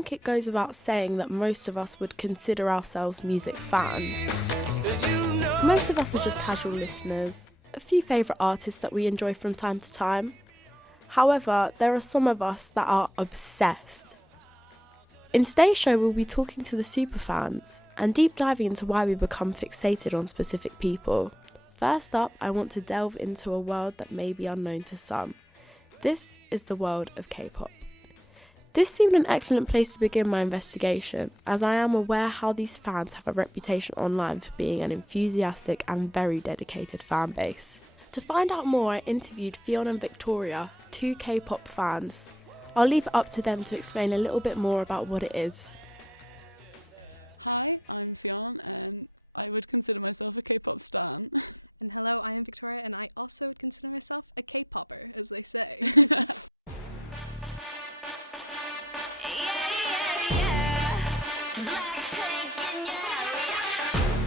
think it goes without saying that most of us would consider ourselves music fans. Most of us are just casual listeners, a few favourite artists that we enjoy from time to time. However, there are some of us that are obsessed. In today's show, we'll be talking to the superfans and deep diving into why we become fixated on specific people. First up, I want to delve into a world that may be unknown to some. This is the world of K-pop. This seemed an excellent place to begin my investigation, as I am aware how these fans have a reputation online for being an enthusiastic and very dedicated fan base. To find out more, I interviewed Fiona and Victoria, two K-pop fans. I'll leave it up to them to explain a little bit more about what it is. Hi, I'm Fionn, and I would consider myself a K-pop stan. And hello, I am Victoria, and I also would consider myself a K-popper, as they say.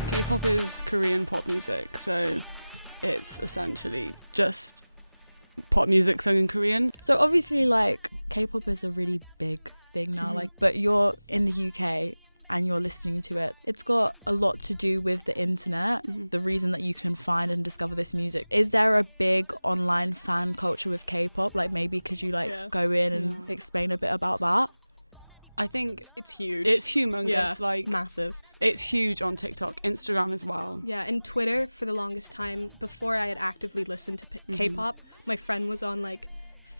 K-pop is Korean pop music, so it's essentially just pop music sung in Korean. So obviously, like, K-pop is a really big thing now, but you're in the UK and you're listening to it. It's got a lot to do with the internet, the reason that you can find and discover this music. Is there a big online fan culture with K-pop? Like, maybe could you go in and explain a bit about that? I think it's huge. It's humongous, like massive. It's huge on TikTok, Instagram as well. Yeah, and Twitter for the longest time. Before I had actively listened to K-pop, my friend was on like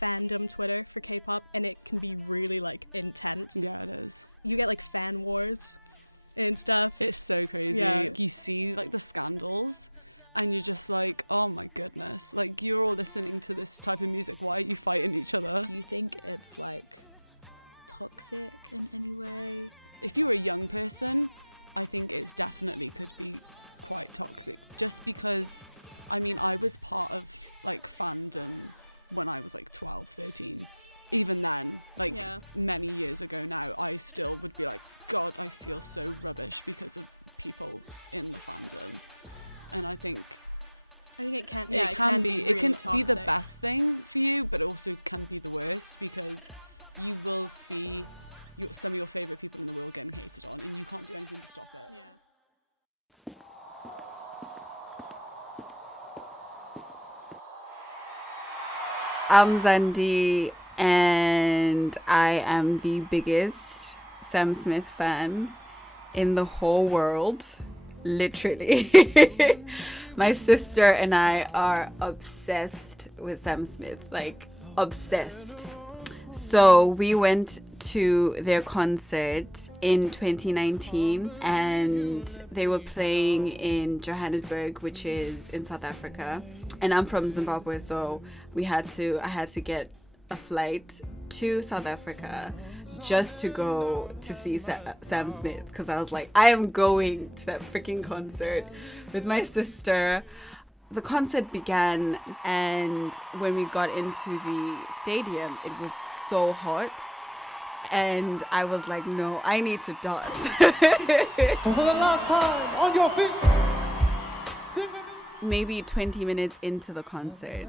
fandom Twitter for K-pop, and it can be really like intense. Yeah, it is. You get like fan wars and stuff. It's so crazy. Yeah. You see like the scandals and you're just like, oh my goodness, like you're all listening to this type of music, why are you fighting each other? Do you think it's like toxic in any way? If you're a young person, I think it's definitely could be quite toxic, just because I mean I was part of like fandom when I was like 12, 13. Even then, like many years ago now, I still would be like, God, I feel so rubbish because of people in the fandom. And I think it can be really it can toxic. be the best thing for you, but also can be the worst, because you will see some of your favourite people in the world getting hated on, and you can't do anything to stop it. Yeah. I'm Zandi, and I am the biggest Sam Smith fan in the whole world, literally. My sister and I are obsessed with Sam Smith, like obsessed. So we went to their concert in 2019, and they were playing in Johannesburg, which is in South Africa. And I'm from Zimbabwe, so I had to get a flight to South Africa just to go to see Sam Smith, because I was like, I am going to that freaking concert with my sister. The concert began, and when we got into the stadium, it was so hot, and I was like, no, I need to dance. For the last time, on your feet. Sing with me. Maybe 20 minutes into the concert,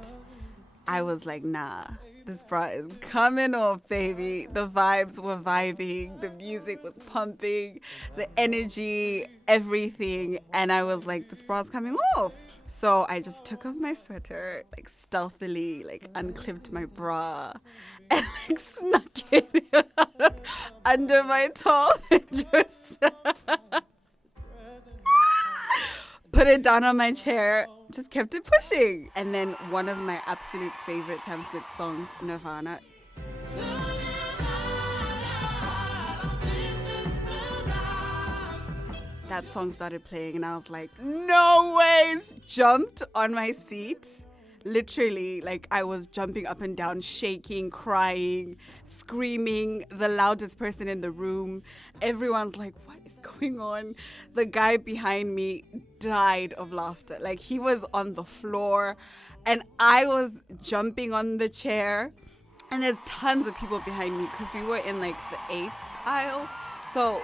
I was like, nah, this bra is coming off, baby. The vibes were vibing, the music was pumping, the energy, everything, and I was like, this bra's coming off. So I just took off my sweater, like stealthily, like unclipped my bra, and like snuck it under my top and just put it down on my chair, just kept it pushing. And then one of my absolute favorite Sam Smith songs, Nirvana. That song started playing and I was like, no ways! Jumped on my seat. Literally, like I was jumping up and down, shaking, crying, screaming, the loudest person in the room. Everyone's like, what is going on? The guy behind me died of laughter. Like he was on the floor and I was jumping on the chair. And there's tons of people behind me because we were in like the 8th aisle. So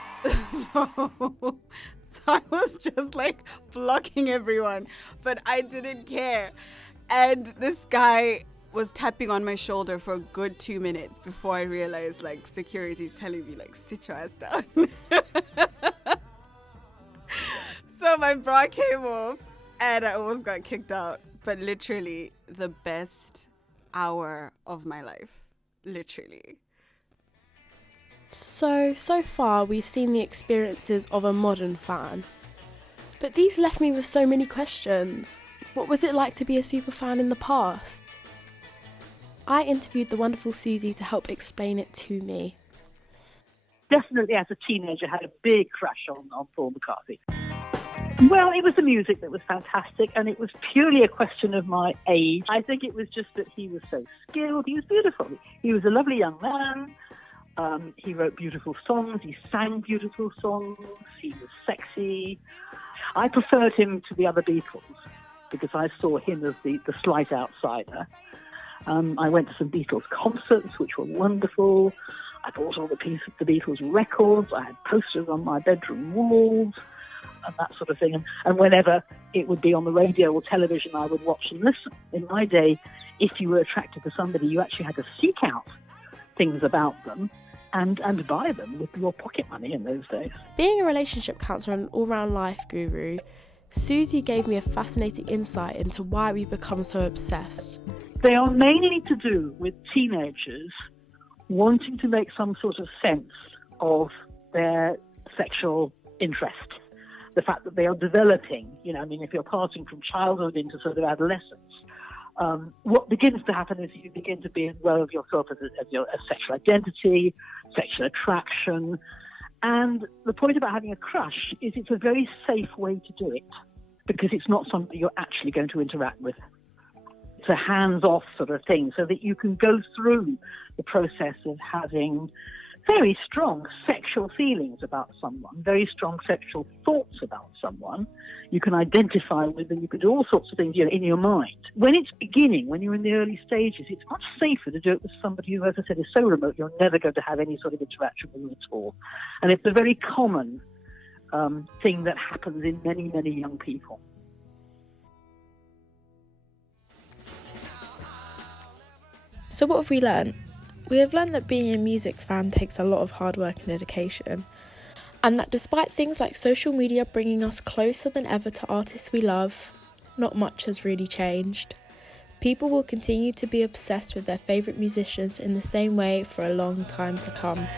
I was just like blocking everyone, but I didn't care. And this guy was tapping on my shoulder for a good 2 minutes before I realized, like, security's telling me, like, sit your ass down. So my bra came off and I almost got kicked out. But literally the best hour of my life. Literally. So far we've seen the experiences of a modern fan. But these left me with so many questions. What was it like to be a super fan in the past? I interviewed the wonderful Susie to help explain it to me. Definitely as a teenager had a big crush on Paul McCartney. Well, it was the music that was fantastic, and it was purely a question of my age. I think it was just that he was so skilled. He was beautiful. He was a lovely young man. He wrote beautiful songs. He sang beautiful songs. He was sexy. I preferred him to the other Beatles because I saw him as the slight outsider. I went to some Beatles concerts, which were wonderful. I bought all the Beatles records. I had posters on my bedroom walls and that sort of thing. And whenever it would be on the radio or television, I would watch and listen. In my day, if you were attracted to somebody, you actually had to seek out things about them and buy them with your pocket money in those days. Being a relationship counsellor and an all-round life guru, Susie gave me a fascinating insight into why we become so obsessed. They are mainly to do with teenagers wanting to make some sort of sense of their sexual interest. The fact that they are developing, if you're passing from childhood into sort of adolescence, what begins to happen is you begin to be aware of yourself as your sexual identity, sexual attraction. And the point about having a crush is it's a very safe way to do it because it's not somebody you're actually going to interact with. It's a hands-off sort of thing so that you can go through the process of having very strong sexual feelings about someone, very strong sexual thoughts about someone. You can identify with them. You can do all sorts of things in your mind. When it's beginning, when you're in the early stages, it's much safer to do it with somebody who, as I said, is so remote you're never going to have any sort of interaction with them at all. And it's a very common thing that happens in many, many young people. So what have we learned? We have learned that being a music fan takes a lot of hard work and dedication, and that despite things like social media bringing us closer than ever to artists we love, not much has really changed. People will continue to be obsessed with their favourite musicians in the same way for a long time to come.